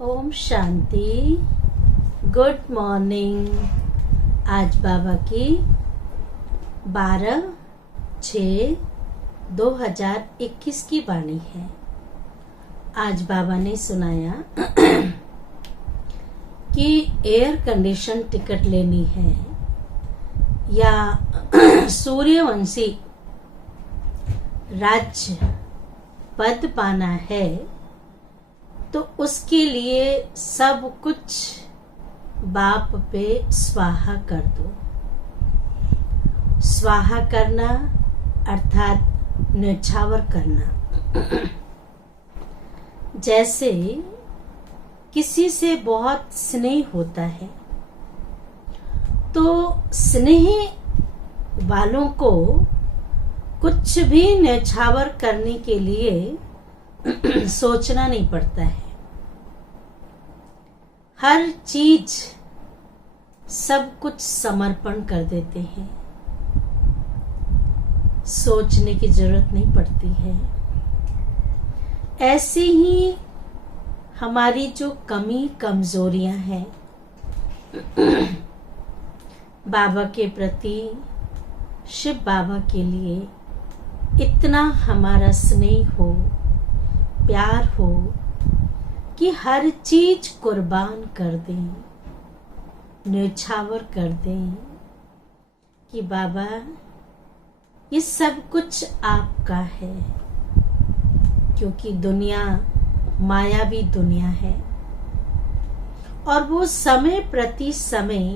Om Shanti. Good morning. आज बाबा की 12/6/2021 की वाणी है। आज बाबा ने सुनाया कि एयर कंडीशन टिकट लेनी है या सूर्यवंशी राज्य पद पाना है तो उसके लिए सब कुछ बाप पे स्वाहा कर दो। स्वाहा करना अर्थात न्यौछावर करना। जैसे किसी से बहुत स्नेह होता है तो स्नेह वालों को कुछ भी न्यौछावर करने के लिए सोचना नहीं पड़ता है। हर चीज सब कुछ समर्पण कर देते हैं, सोचने की जरूरत नहीं पड़ती है। ऐसी ही हमारी जो कमी कमजोरियां हैं बाबा के प्रति, शिव बाबा के लिए इतना हमारा स्नेह हो, प्यार हो कि हर चीज कुर्बान कर दें, न्यौछावर कर दें कि बाबा ये सब कुछ आपका है। क्योंकि दुनिया मायावी दुनिया है और वो समय प्रति समय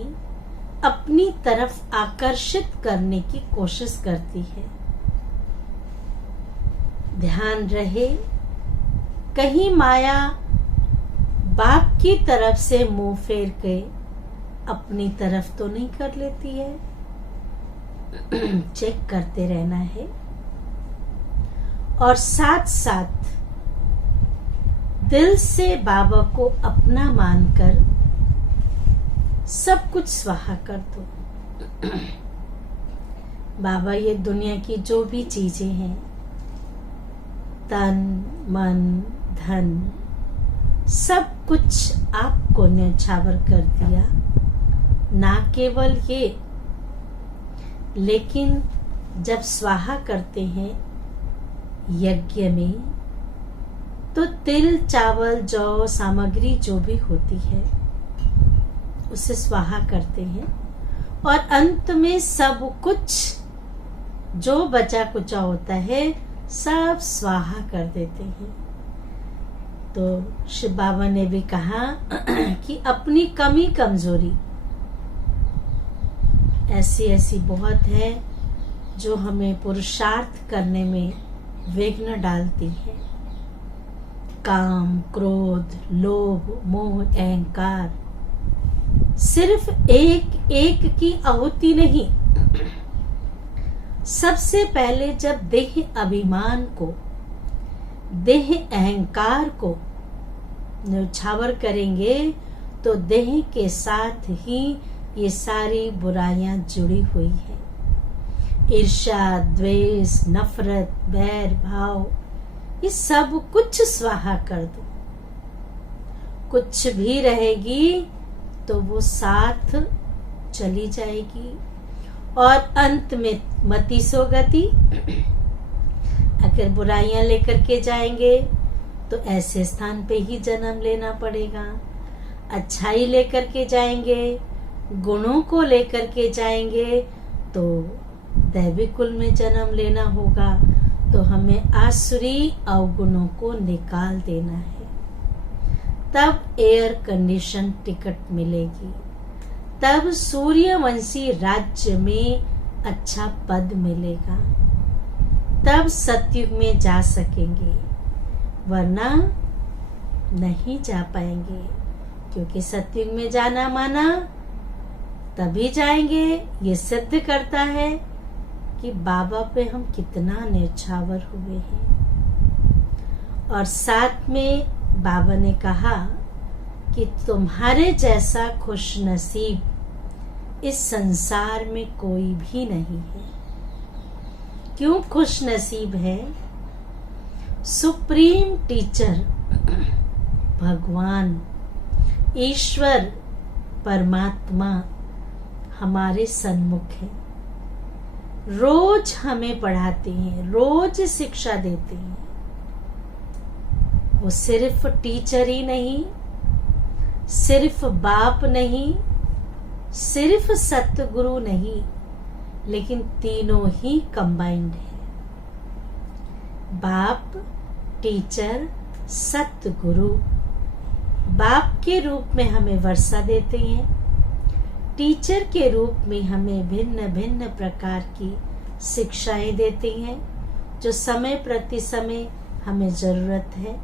अपनी तरफ आकर्षित करने की कोशिश करती है। ध्यान रहे कहीं माया बाप की तरफ से मुंह फेर के अपनी तरफ तो नहीं कर लेती है। चेक करते रहना है और साथ साथ दिल से बाबा को अपना मानकर सब कुछ स्वाहा कर दो। बाबा ये दुनिया की जो भी चीजें हैं, तन मन धन, सब कुछ आपको न्यौछावर कर दिया। ना केवल ये, लेकिन जब स्वाहा करते हैं यज्ञ में तो तिल चावल जौ सामग्री जो भी होती है उसे स्वाहा करते हैं और अंत में सब कुछ जो बचा कुचा होता है सब स्वाहा कर देते हैं। तो शिव बाबा ने भी कहा कि अपनी कमी कमजोरी ऐसी ऐसी बहुत है जो हमें पुरुषार्थ करने में विघ्न डालती है। काम, क्रोध, लोभ, मोह, अहंकार, सिर्फ एक एक की आहुति नहीं। सबसे पहले जब देह अभिमान को, देह अहंकार को न्यौछावर करेंगे तो देह के साथ ही ये सारी बुराइयां जुड़ी हुई है। ईर्ष्या, द्वेष, नफरत, बैर भाव, ये सब कुछ स्वाहा कर दो। कुछ भी रहेगी तो वो साथ चली जाएगी और अंत में मति सो गति। अगर बुराइयां लेकर के जाएंगे तो ऐसे स्थान पे ही जन्म लेना पड़ेगा। अच्छाई लेकर के जाएंगे, गुणों को लेकर के जाएंगे तो दैविक कुल में जन्म लेना होगा। तो हमें आसुरी अवगुणों को निकाल देना है, तब एयर कंडीशन टिकट मिलेगी, तब सूर्यवंशी राज्य में अच्छा पद मिलेगा, तब सतयुग में जा सकेंगे, वरना नहीं जा पाएंगे। क्योंकि सतयुग में जाना माना तभी जाएंगे। ये सिद्ध करता है कि बाबा पे हम कितना न्यौछावर हुए हैं। और साथ में बाबा ने कहा कि तुम्हारे जैसा खुश नसीब इस संसार में कोई भी नहीं है। क्यों खुश नसीब है? सुप्रीम टीचर भगवान ईश्वर परमात्मा हमारे सन्मुख है, रोज हमें पढ़ाते हैं, रोज शिक्षा देते हैं। वो सिर्फ टीचर ही नहीं, सिर्फ बाप नहीं, सिर्फ सतगुरु नहीं, लेकिन तीनों ही कंबाइंड है। बाप, टीचर, सतगुरु। बाप के रूप में हमें वर्षा देते हैं, टीचर के रूप में हमें भिन्न भिन्न प्रकार की शिक्षाएं देते हैं जो समय प्रति समय हमें जरूरत है,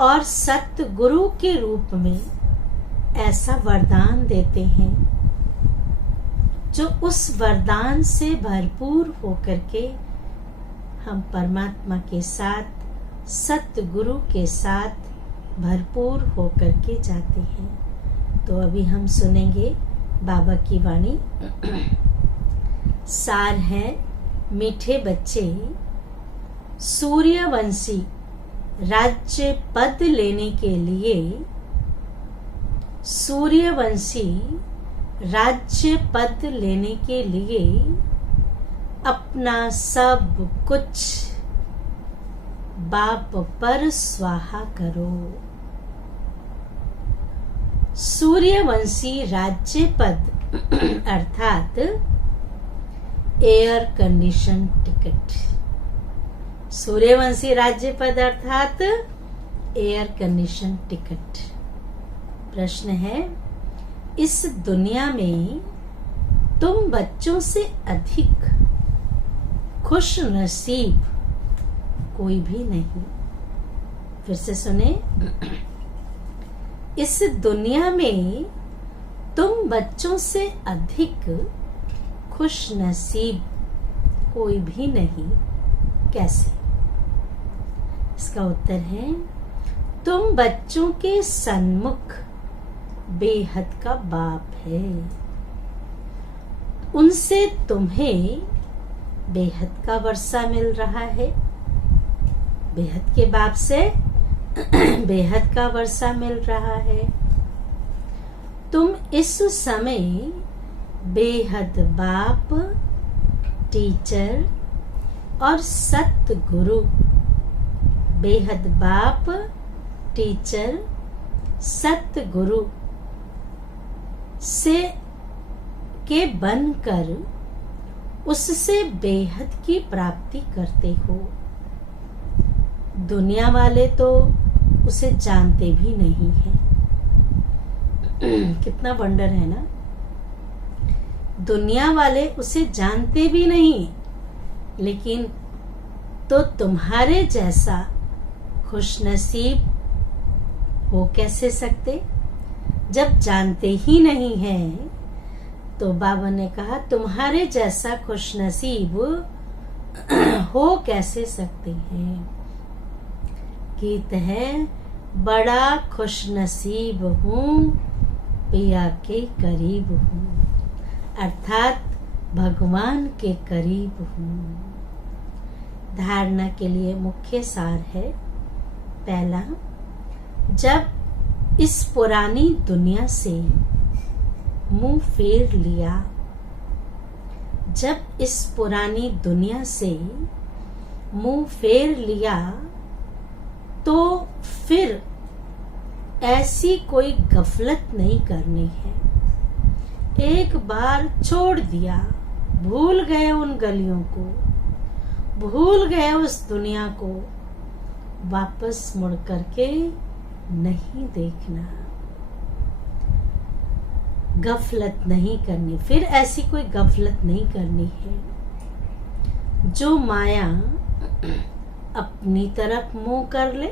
और सतगुरु के रूप में ऐसा वरदान देते हैं जो उस वरदान से भरपूर होकर के हम परमात्मा के साथ, सतगुरु के साथ भरपूर होकर के जाते हैं। तो अभी हम सुनेंगे बाबा की वाणी। सार है, मीठे बच्चे, सूर्यवंशी राज्य पद लेने के लिए, सूर्यवंशी राज्य पद लेने के लिए अपना सब कुछ बाप पर स्वाहा करो। सूर्यवंशी राज्य पद अर्थात एयर कंडीशन टिकट। सूर्यवंशी राज्य पद अर्थात एयर कंडीशन टिकट। प्रश्न है, इस दुनिया में तुम बच्चों से अधिक खुश नसीब कोई भी नहीं। फिर से सुने, इस दुनिया में तुम बच्चों से अधिक खुश नसीब कोई भी नहीं। कैसे? इसका उत्तर है, तुम बच्चों के सन्मुख बेहद का बाप है, उनसे तुम्हें बेहद का वर्षा मिल रहा है। बेहद के बाप से बेहद का वर्षा मिल रहा है। तुम इस समय बेहद बाप, टीचर और सतगुरु, बेहद बाप, टीचर, सतगुरु से के बनकर उससे बेहद की प्राप्ति करते हो। दुनिया वाले तो उसे जानते भी नहीं है। कितना वंडर है ना। दुनिया वाले उसे जानते भी नहीं, लेकिन तो तुम्हारे जैसा खुशनसीब हो कैसे सकते? जब जानते ही नहीं है तो बाबा ने कहा तुम्हारे जैसा खुशनसीब हो कैसे सकते हैं। गीत है, बड़ा खुशनसीब हूँ पिया के करीब हूँ, अर्थात भगवान के करीब हूँ। धारणा के लिए मुख्य सार है, पहला, जब इस पुरानी दुनिया से मुंह फेर लिया, जब इस पुरानी दुनिया से मुंह फेर लिया तो फिर ऐसी कोई गफलत नहीं करनी है। एक बार छोड़ दिया, भूल गए उन गलियों को, भूल गए उस दुनिया को, वापस मुड़ करके नहीं देखना, गफलत नहीं करनी, फिर ऐसी कोई गफलत नहीं करनी है जो माया अपनी तरफ मुंह कर ले।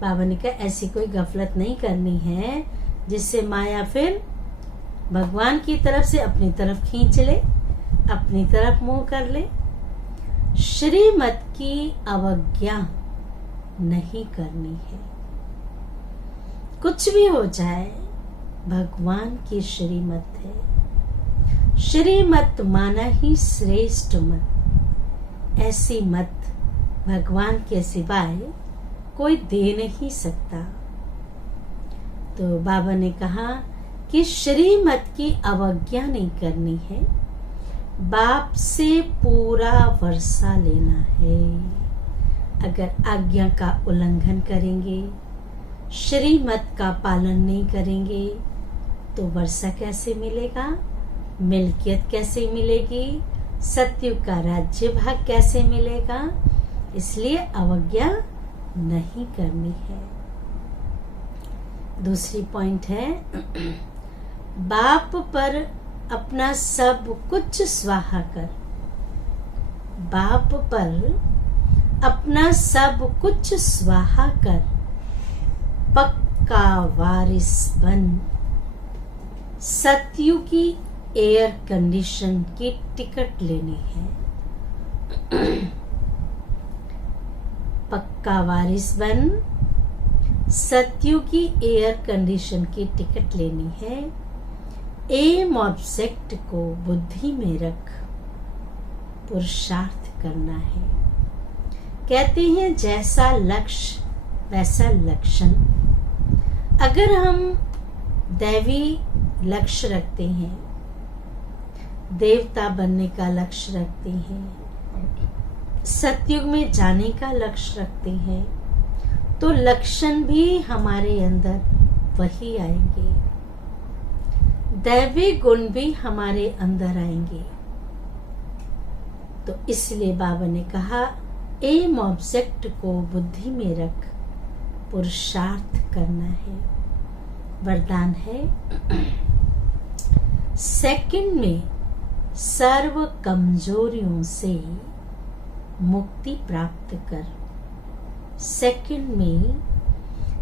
बाबा ने कहा ऐसी कोई गफलत नहीं करनी है जिससे माया फिर भगवान की तरफ से अपनी तरफ खींच ले, अपनी तरफ मुंह कर ले। श्रीमत की अवज्ञा नहीं करनी है। कुछ भी हो जाए, भगवान की श्रीमत है। श्रीमत माना ही श्रेष्ठ मत। ऐसी मत भगवान के सिवाय कोई दे नहीं सकता। तो बाबा ने कहा कि श्रीमत की अवज्ञा नहीं करनी है, बाप से पूरा वर्षा लेना है। अगर आज्ञा का उल्लंघन करेंगे, श्रीमत का पालन नहीं करेंगे, तो वर्षा कैसे मिलेगा, मिल्कियत कैसे मिलेगी, सत्युग का राज्य भाग कैसे मिलेगा। इसलिए अवज्ञा नहीं करनी है। दूसरी पॉइंट है, बाप पर अपना सब कुछ स्वाहा कर। बाप पर अपना सब कुछ स्वाहा कर, पक्का वारिस बन। सतयुग की एयर कंडीशन की टिकट लेनी है। पक्का वारिस बन, सतयुग की एयर कंडीशन की टिकट लेनी है। एम ऑब्जेक्ट को बुद्धि में रख, पुरुषार्थ करना है। कहते हैं जैसा लक्ष्य वैसा लक्षण। अगर हम दैवी लक्ष्य रखते हैं, देवता बनने का लक्ष्य रखते हैं, सतयुग में जाने का लक्ष्य रखते हैं, तो लक्षण भी हमारे अंदर वही आएंगे, दैवी गुण भी हमारे अंदर आएंगे। तो इसलिए बाबा ने कहा एम ऑब्जेक्ट को बुद्धि में रख, पुरुषार्थ करना है। वरदान है, सेकंड में सर्व कमजोरियों से मुक्ति प्राप्त कर। सेकंड में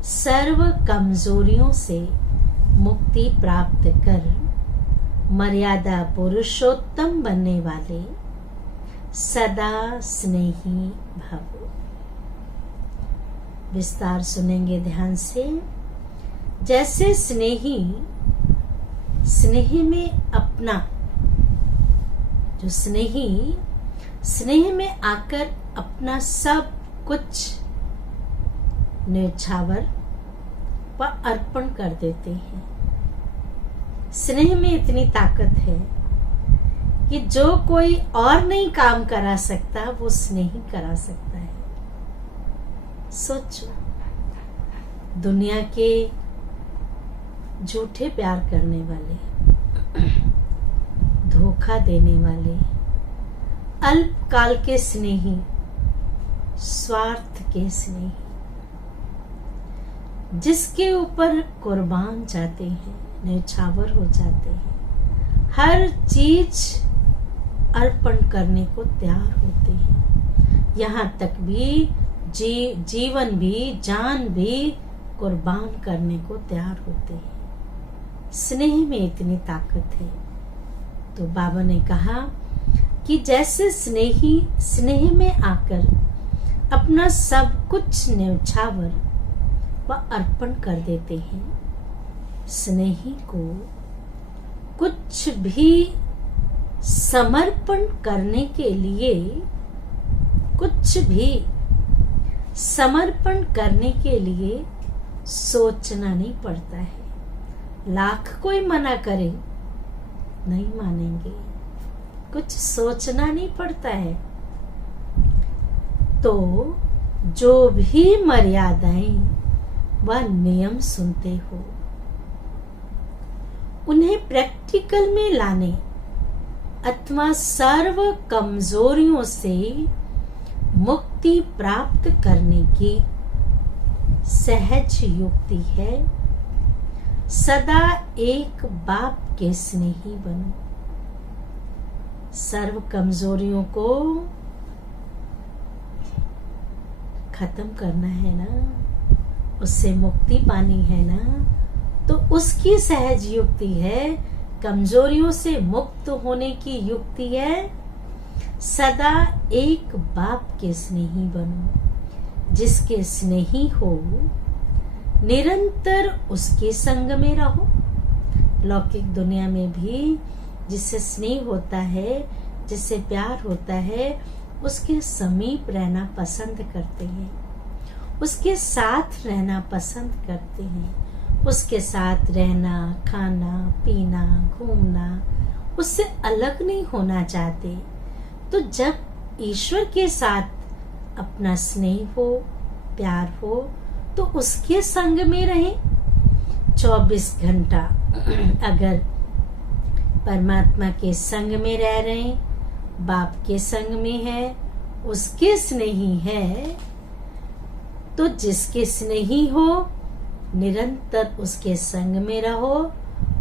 सर्व कमजोरियों से मुक्ति प्राप्त कर, मर्यादा पुरुषोत्तम बनने वाले सदा स्नेही भव। विस्तार सुनेंगे ध्यान से। जैसे स्नेही स्नेह में अपना, जो स्नेही स्नेह में आकर अपना सब कुछ न्यौछावर व अर्पण कर देते हैं। स्नेह में इतनी ताकत है कि जो कोई और नहीं काम करा सकता वो स्नेही करा सकता है। सोचो, दुनिया के झूठे प्यार करने वाले, धोखा देने वाले, अल्पकाल के स्नेही, स्वार्थ के स्नेही, जिसके ऊपर कुर्बान जाते हैं, न्यौछावर हो जाते हैं, हर चीज अर्पण करने को तैयार होते हैं, यहाँ तक भी जीवन भी, जान भी कुर्बान करने को तैयार होते हैं। स्नेह में इतनी ताकत है। तो बाबा ने कहा कि जैसे स्नेही स्नेह में आकर अपना सब कुछ न्यौछावर व अर्पण कर देते हैं, स्नेही को कुछ भी समर्पण करने के लिए, कुछ भी समर्पण करने के लिए सोचना नहीं पड़ता है। लाख कोई मना करे नहीं मानेंगे, कुछ सोचना नहीं पड़ता है। तो जो भी मर्यादाएं व नियम सुनते हो, उन्हें प्रैक्टिकल में लाने अथवा सर्व कमजोरियों से मुक्ति प्राप्त करने की सहज युक्ति है। सदा एक बाप के स्नेही बनो। सर्व कमजोरियों को खत्म करना है ना, उससे मुक्ति पानी है ना, तो उसकी सहज युक्ति है, कमजोरियों से मुक्त होने की युक्ति है, सदा एक बाप के स्नेही बनो। जिसके स्नेही हो, निरंतर उसके संग में रहो। लौकिक दुनिया में भी जिससे स्नेह होता है, जिससे प्यार होता है, उसके समीप रहना पसंद करते हैं, उसके साथ रहना पसंद करते हैं, उसके साथ रहना, खाना, पीना, घूमना, उससे अलग नहीं होना चाहते। तो जब ईश्वर के साथ अपना स्नेह हो, प्यार हो, तो उसके संग में रहें। 24 घंटा अगर परमात्मा के संग में रह रहे हैं, बाप के संग में है, उसके स्नेही है, तो जिसके स्नेही हो निरंतर उसके संग में रहो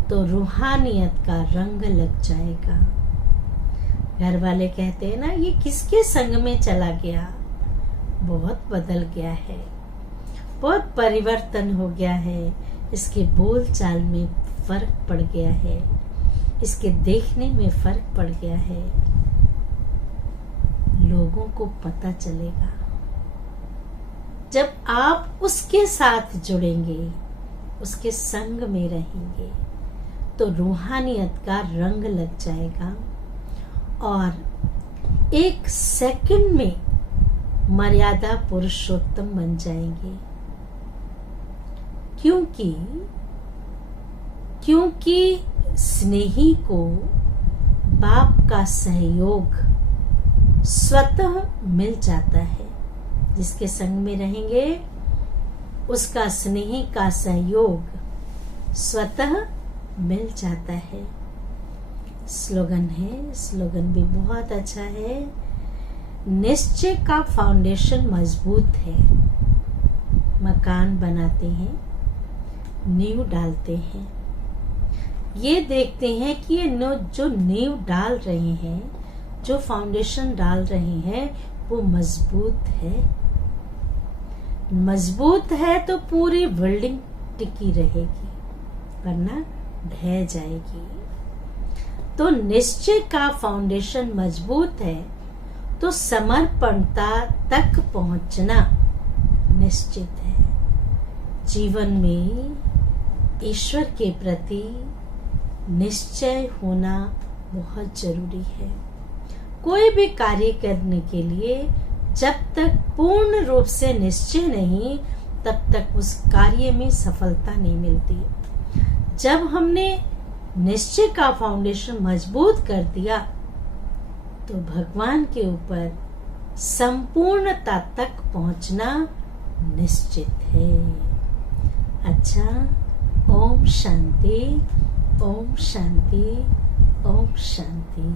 तो रूहानियत का रंग लग जाएगा। घर वाले कहते हैं ना, ये किसके संग में चला गया, बहुत बदल गया है, बहुत परिवर्तन हो गया है, इसके बोल चाल में फर्क पड़ गया है, इसके देखने में फर्क पड़ गया है। लोगों को पता चलेगा जब आप उसके साथ जुड़ेंगे, उसके संग में रहेंगे, तो रूहानियत का रंग लग जाएगा और 1 सेकंड में मर्यादा पुरुषोत्तम बन जाएंगे। क्योंकि स्नेही को बाप का सहयोग स्वतः मिल जाता है। जिसके संग में रहेंगे उसका स्नेही का सहयोग स्वतः मिल जाता है। स्लोगन है, स्लोगन भी बहुत अच्छा है। निश्चय का फाउंडेशन मजबूत है। मकान बनाते हैं, नींव डालते हैं, ये देखते हैं कि ये जो नींव डाल रहे हैं, जो फाउंडेशन डाल रहे हैं, वो मजबूत है। मजबूत है तो पूरी बिल्डिंग टिकी रहेगी, वरना ढह जाएगी। तो निश्चय का फाउंडेशन मजबूत है तो समर्पणता तक पहुंचना निश्चित है। जीवन में ईश्वर के प्रति निश्चय होना बहुत जरूरी है। कोई भी कार्य करने के लिए जब तक पूर्ण रूप से निश्चय नहीं, तब तक उस कार्य में सफलता नहीं मिलती। जब हमने निश्चय का फाउंडेशन मजबूत कर दिया तो भगवान के ऊपर संपूर्णता तक पहुंचना निश्चित है। अच्छा, ओम शांति, ओम शांति, ओम शांति।